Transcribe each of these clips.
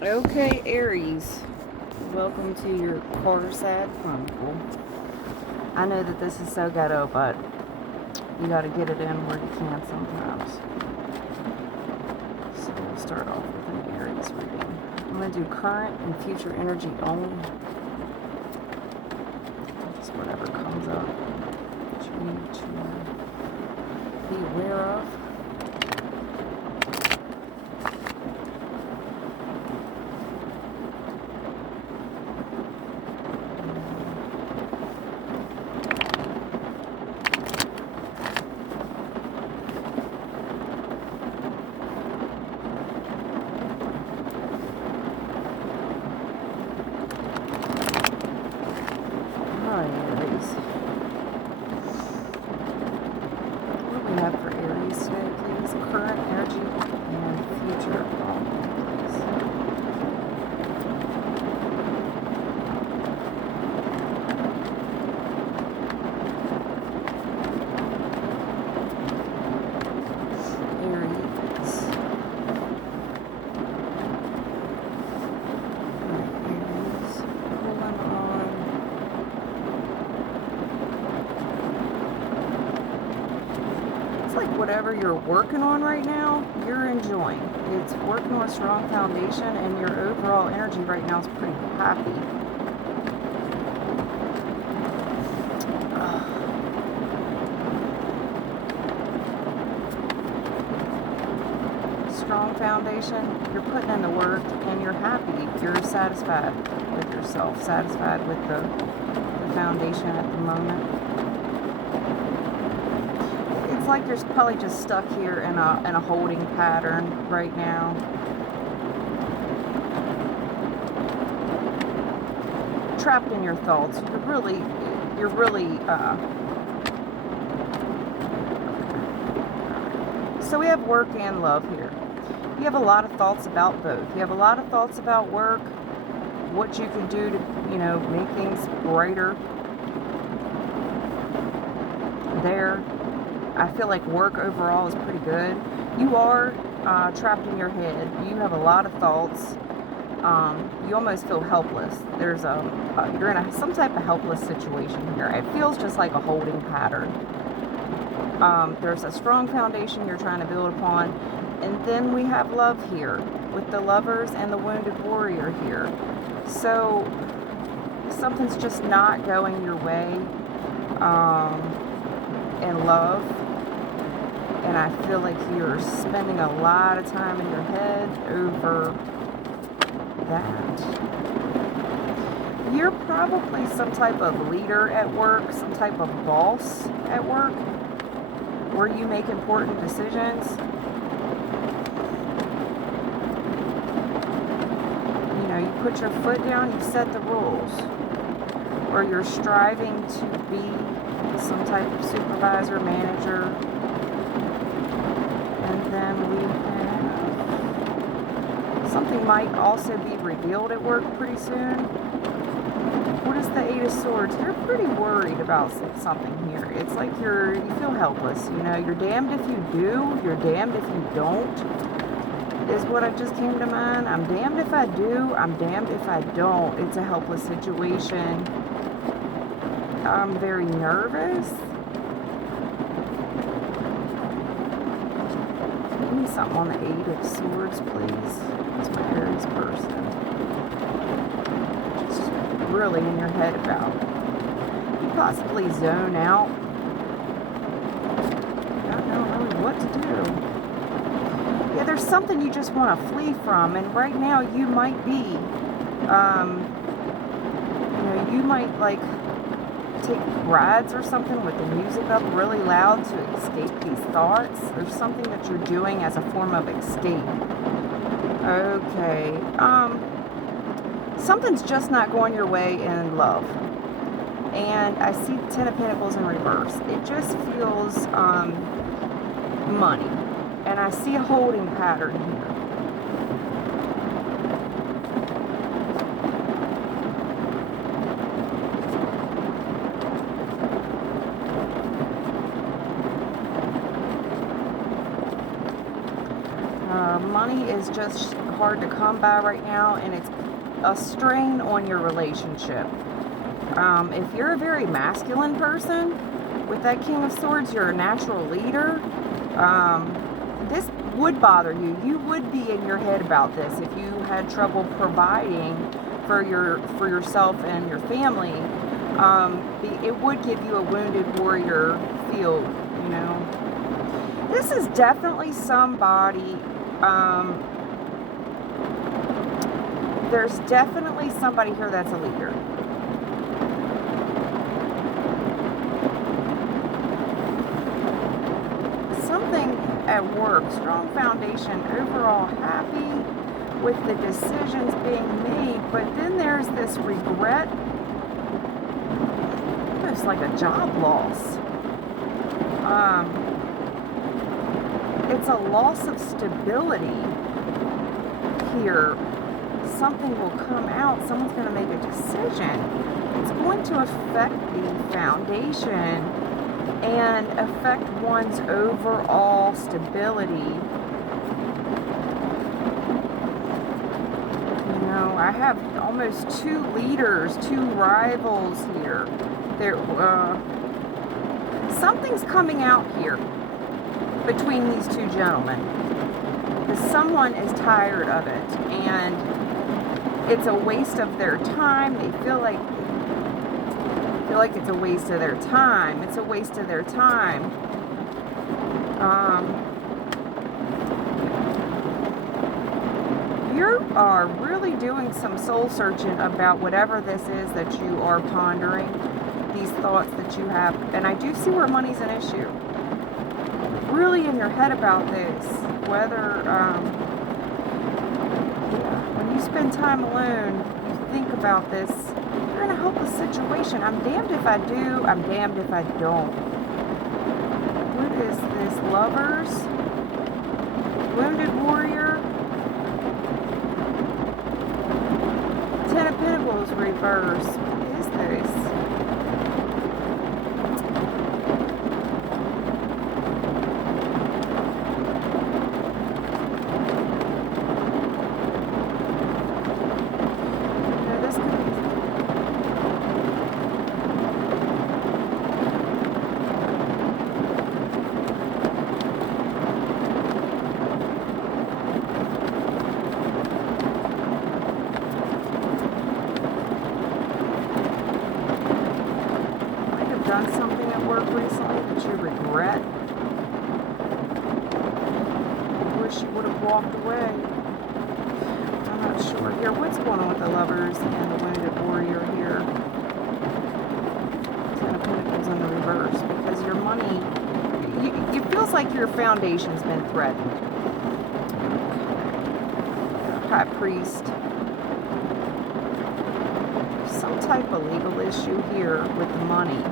Okay, Aries, welcome to your quarter sad chronicle. I know that this is so ghetto, but you gotta get it in where you can sometimes. So we'll start off with an Aries reading. I'm gonna do current and future energy only. Just whatever comes up that you need to be aware of. What do we have for Aries today, please? Current energy and future please. Aries. Aries. Pulling on. It's like whatever you're working on right now, you're enjoying. It's working on a strong foundation, and your overall energy right now is pretty happy. Strong foundation, you're putting in the work, and you're happy. You're satisfied with yourself, satisfied with the foundation at the moment. It's like you're probably just stuck here in a holding pattern right now. Trapped in your thoughts. You're really so we have work and love here. You have a lot of thoughts about both. You have a lot of thoughts about work, what you can do to, make things brighter there. I feel like work overall is pretty good. You are trapped in your head. You have a lot of thoughts. You almost feel helpless. You're in some type of helpless situation here. It feels just like a holding pattern. There's a strong foundation you're trying to build upon. And then we have love here with the lovers and the wounded warrior here. So something's just not going your way in love. And I feel like you're spending a lot of time in your head over that. You're probably some type of leader at work, some type of boss at work, where you make important decisions. You put your foot down, you set the rules. Or you're striving to be some type of supervisor, manager. And then we have something might also be revealed at work pretty soon. What is the Eight of Swords? You're pretty worried about something here. It's like you feel helpless. You're damned if you do, you're damned if you don't, is what I just came to mind. I'm damned if I do, I'm damned if I don't. It's a helpless situation. I'm very nervous. Give me something on the Eight of Swords, please. That's my Aries person. Just really in your head about. You possibly zone out. I don't know really what to do. Yeah, there's something you just want to flee from, and right now you might be, you might like take rides or something with the music up really loud to escape these thoughts. There's something that you're doing as a form of escape. Okay, something's just not going your way in love. And I see the Ten of Pentacles in reverse. It just feels money. And I see a holding pattern here. Money is just hard to come by right now, and it's a strain on your relationship. If you're a very masculine person, with that King of Swords, you're a natural leader. This would bother you. You would be in your head about this if you had trouble providing for yourself and your family. It would give you a wounded warrior feel, you know. This is definitely somebody. There's definitely somebody here that's a leader. Something at work, strong foundation, overall happy with the decisions being made, but then there's this regret, almost like a job loss. It's a loss of stability here. Something will come out, someone's going to make a decision. It's going to affect the foundation and affect one's overall stability. You know, I have almost two leaders, two rivals here. Something's coming out here between these two gentlemen. Because someone is tired of it, and it's a waste of their time. They feel like it's a waste of their time. It's a waste of their time. You are really doing some soul searching about whatever this is that you are pondering, these thoughts that you have. And I do see where money's an issue. Really in your head about this. Whether, when you spend time alone, you think about this. You're in a hopeless situation. I'm damned if I do, I'm damned if I don't. What is this? Lovers? Wounded warrior? Ten of Pentacles reverse. What is this? Done something at work recently that you regret. You wish you would have walked away. I'm not sure here. What's going on with the Lovers and the Wounded Warrior here? Ten of Pentacles in the reverse. Because your money, it feels like your foundation's been threatened. Okay. High Priest. Some type of legal issue here with the money.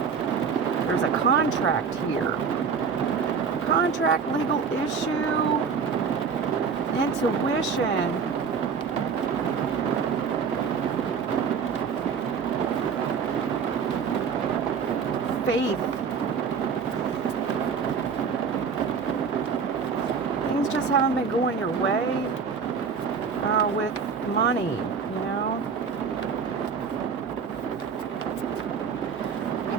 There's a contract here. Contract, legal issue, intuition. Faith. Things just haven't been going your way with money, you know.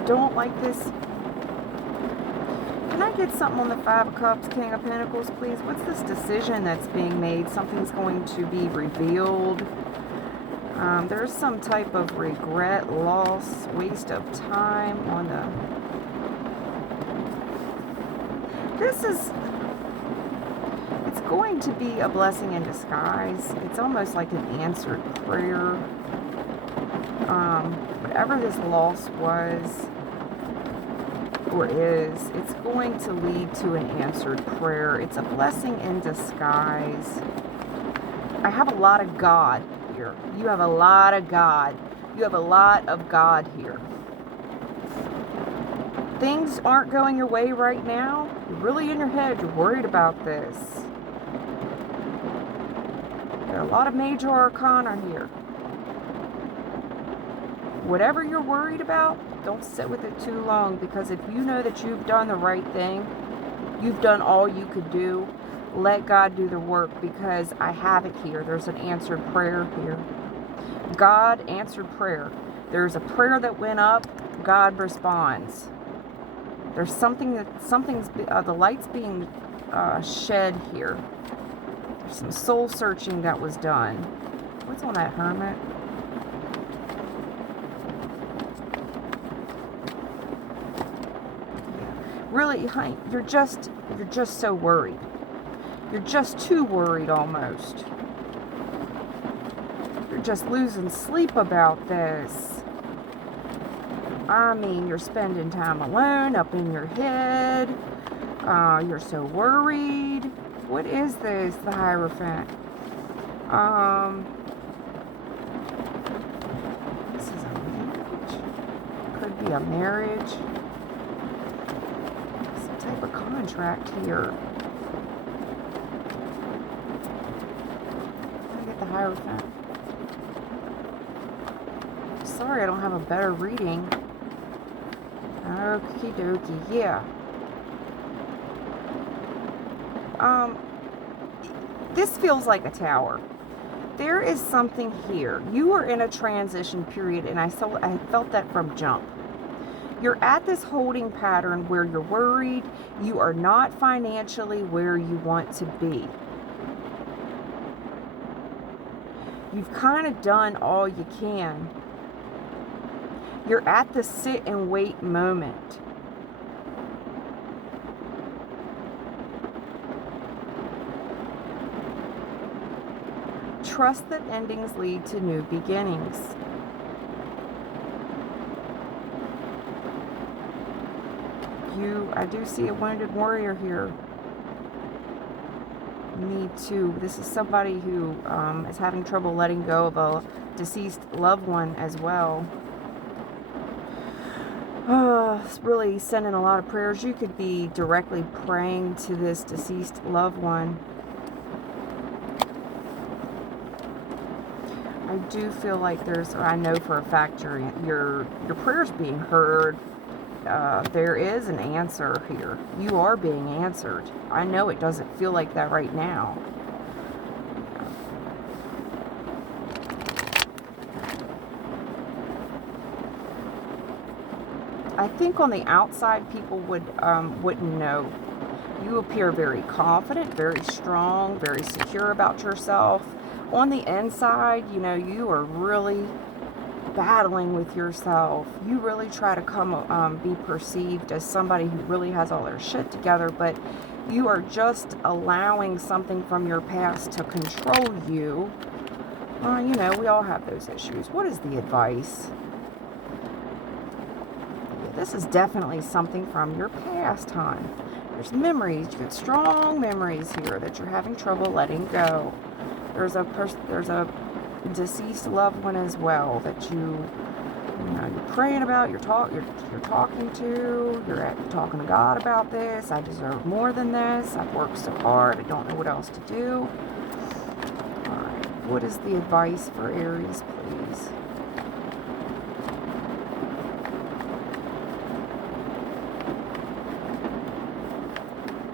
Don't like this. Can I get something on the Five of Cups, King of Pentacles, please? What's this decision that's being made? Something's going to be revealed. There's some type of regret, loss, waste of time on the... It's going to be a blessing in disguise. It's almost like an answered prayer. Whatever this loss was, or is, it's going to lead to an answered prayer. It's a blessing in disguise. I have a lot of God here. You have a lot of God. You have a lot of God here. Things aren't going your way right now. You're really in your head. You're worried about this. There are a lot of major arcana here. Whatever you're worried about, don't sit with it too long, because if you know that you've done the right thing, you've done all you could do, Let God do the work, because I have it here. There's an answered prayer here. God answered prayer. There's a prayer that went up. God responds. There's the light's being shed here. There's some soul searching that was done. What's on that hermit? Really, honey, you're just so worried. You're just too worried almost. You're just losing sleep about this. I mean, you're spending time alone, up in your head. You're so worried. What is this, the Hierophant? This is a marriage. Could be a marriage. Some type of contract here. Let me get the Hierophant. Sorry, I don't have a better reading. Okie dokie, yeah. This feels like a tower. There is something here. You are in a transition period, and I felt that from jump. You're at this holding pattern where you're worried. You are not financially where you want to be. You've kind of done all you can. You're at the sit and wait moment. Trust that endings lead to new beginnings. I do see a wounded warrior here. Me too. This is somebody who is having trouble letting go of a deceased loved one as well. It's really sending a lot of prayers. You could be directly praying to this deceased loved one. I do feel like I know for a fact your prayers being heard. There is an answer here. You are being answered. I know it doesn't feel like that right now. I think on the outside, people wouldn't know. You appear very confident, very strong, very secure about yourself. On the inside, you are really battling with yourself. You really try to be perceived as somebody who really has all their shit together, but you are just allowing something from your past to control you. We all have those issues. What is the advice? This is definitely something from your past, hon. There's memories. You get strong memories here that you're having trouble letting go. There's a deceased loved one as well that you're praying about. You're talking to. You're talking to God about this. I deserve more than this. I've worked so hard. I don't know what else to do. All right. What is the advice for Aries, please?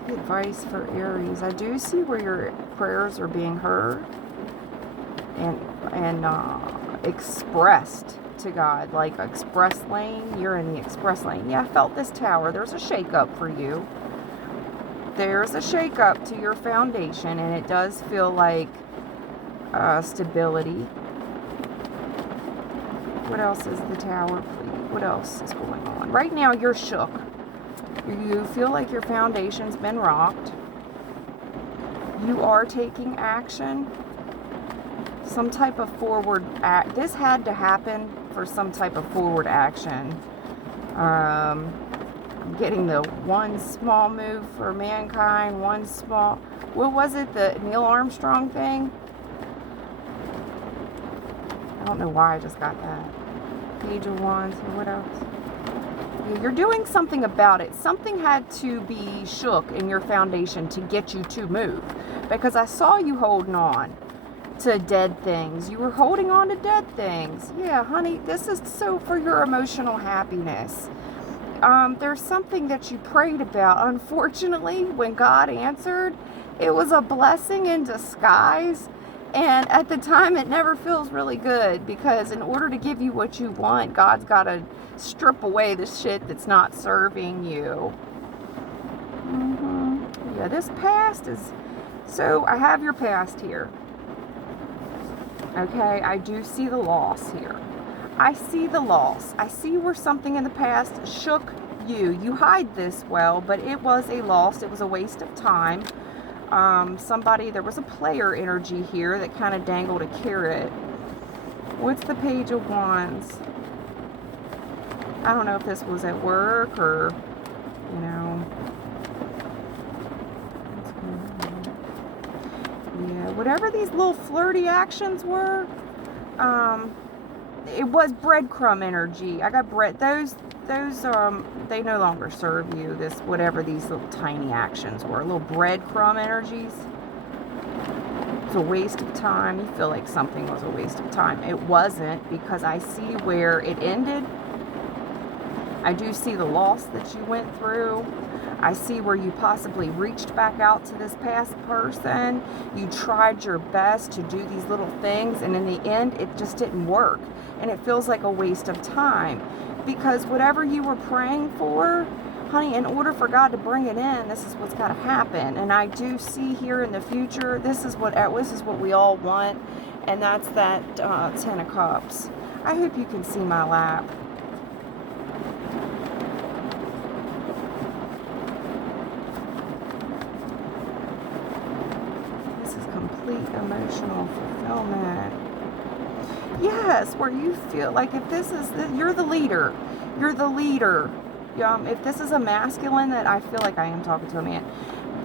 Advice for Aries. I do see where your prayers are being heard and expressed to God, like express lane. You're in the express lane. Yeah, I felt this tower. There's a shake-up for you. There's a shake-up to your foundation, and it does feel like stability. What else is the tower, please? What else is going on? Right now, you're shook. You feel like your foundation's been rocked. You are taking action. Some type of forward act. This had to happen for some type of forward action. I'm getting the one small move for mankind, one small... What was it? The Neil Armstrong thing? I don't know why I just got that. Page of Wands. What else? You're doing something about it. Something had to be shook in your foundation to get you to move. Because I saw you holding on to dead things. You were holding on to dead things. Yeah, honey, this is so for your emotional happiness. There's something that you prayed about. Unfortunately, when God answered, It was a blessing in disguise. And at the time, it never feels really good, because in order to give you what you want, God's got to strip away the shit that's not serving you. Yeah, this past is... So, I have your past here. Okay, I do see the loss here. I see the loss. I see where something in the past shook you. You hide this well, but it was a loss. It was a waste of time. There was a player energy here that kind of dangled a carrot. What's the Page of Wands? I don't know if this was at work or, you know. Yeah, whatever these little flirty actions were, it was breadcrumb energy. I got bread. Those, they no longer serve you. This, whatever these little tiny actions were, little breadcrumb energies. It's a waste of time. You feel like something was a waste of time. It wasn't, because I see where it ended. I do see the loss that you went through. I see where you possibly reached back out to this past person. You tried your best to do these little things, and in the end, it just didn't work. And it feels like a waste of time, because whatever you were praying for, honey, in order for God to bring it in, this is what's got to happen. And I do see here in the future, this is what we all want, and that's that 10 of Cups. I hope you can see my lap. This is complete emotional fulfillment. Yes, where you feel like if this is, you're the leader. You're the leader. If this is a masculine, that I feel like I am talking to a man.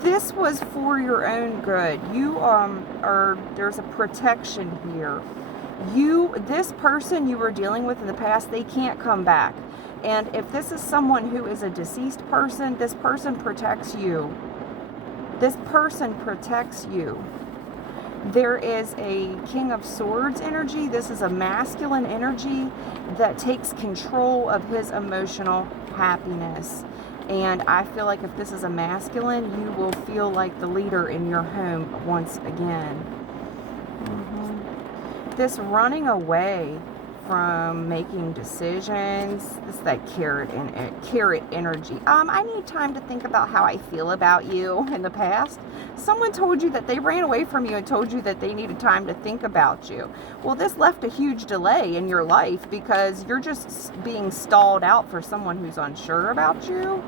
This was for your own good. You there's a protection here. This person you were dealing with in the past, they can't come back. And if this is someone who is a deceased person, this person protects you. This person protects you. There is a King of Swords energy. This is a masculine energy that takes control of his emotional happiness. And I feel like if this is a masculine, you will feel like the leader in your home once again. This running away from making decisions, this is that carrot energy. I need time to think about how I feel about you in the past. Someone told you that they ran away from you and told you that they needed time to think about you. Well, this left a huge delay in your life, because you're just being stalled out for someone who's unsure about you.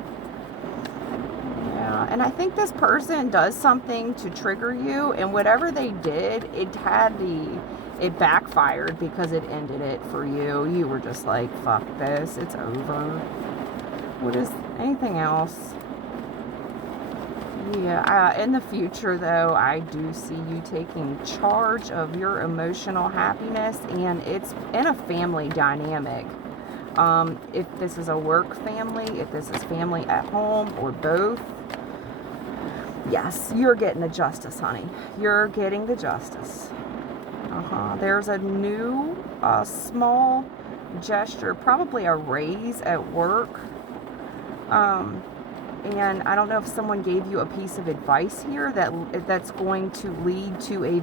Yeah, and I think this person does something to trigger you, and whatever they did, it backfired, because it ended it for you. You were just like, fuck this, it's over. What is anything else? Yeah, in the future, though, I do see you taking charge of your emotional happiness, and it's in a family dynamic. If this is a work family, if this is family at home, or both, yes, you're getting the justice, honey. You're getting the justice. There's a new small gesture, probably a raise at work. And I don't know if someone gave you a piece of advice here that's going to lead to a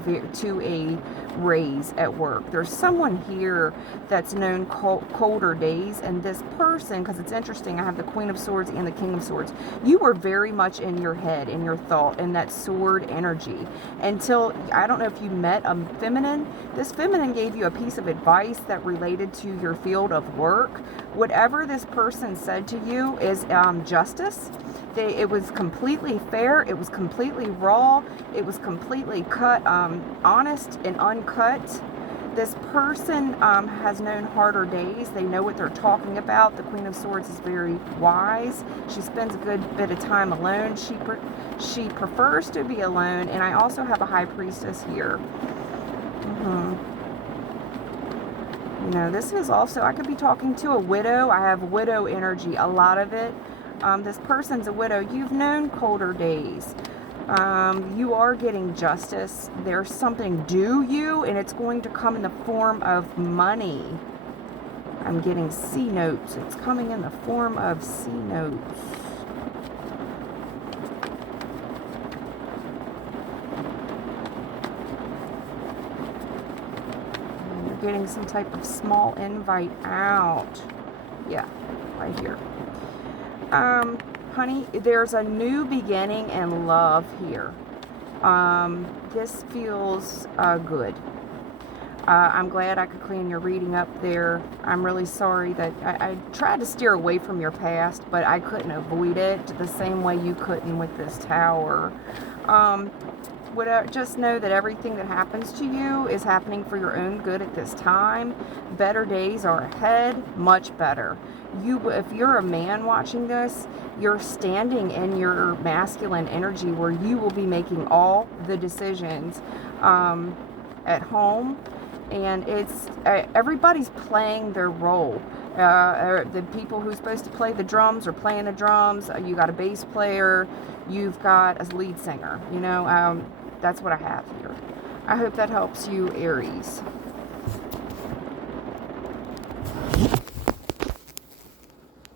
raise at work. There's someone here that's known colder days, and this person, because it's interesting, I have the Queen of Swords and the King of Swords. You were very much in your head, in your thought, in that sword energy, until, I don't know if you met a feminine. This feminine gave you a piece of advice that related to your field of work. Whatever this person said to you is justice. It was completely fair. It was completely raw. It was completely cut, honest and uncut. This person has known harder days. They know what they're talking about. The Queen of Swords is very wise. She spends a good bit of time alone. She prefers to be alone. And I also have a High Priestess here. You know, this is also, I could be talking to a widow. I have widow energy, a lot of it. This person's a widow. You've known colder days. You are getting justice. There's something due you, and it's going to come in the form of money. I'm getting C notes. It's coming in the form of C notes. you're getting some type of small invite out. Yeah, right here. Honey, there's a new beginning in love here. This feels good. I'm glad I could clean your reading up there. I'm really sorry that I tried to steer away from your past, but I couldn't avoid it the same way you couldn't with this tower. Just know that everything that happens to you is happening for your own good at this time. Better days are ahead, much better. If you're a man watching this, you're standing in your masculine energy where you will be making all the decisions at home. And it's everybody's playing their role. The people who's supposed to play the drums are playing the drums. You got a bass player. You've got a lead singer. That's what I have here. I hope that helps you, Aries.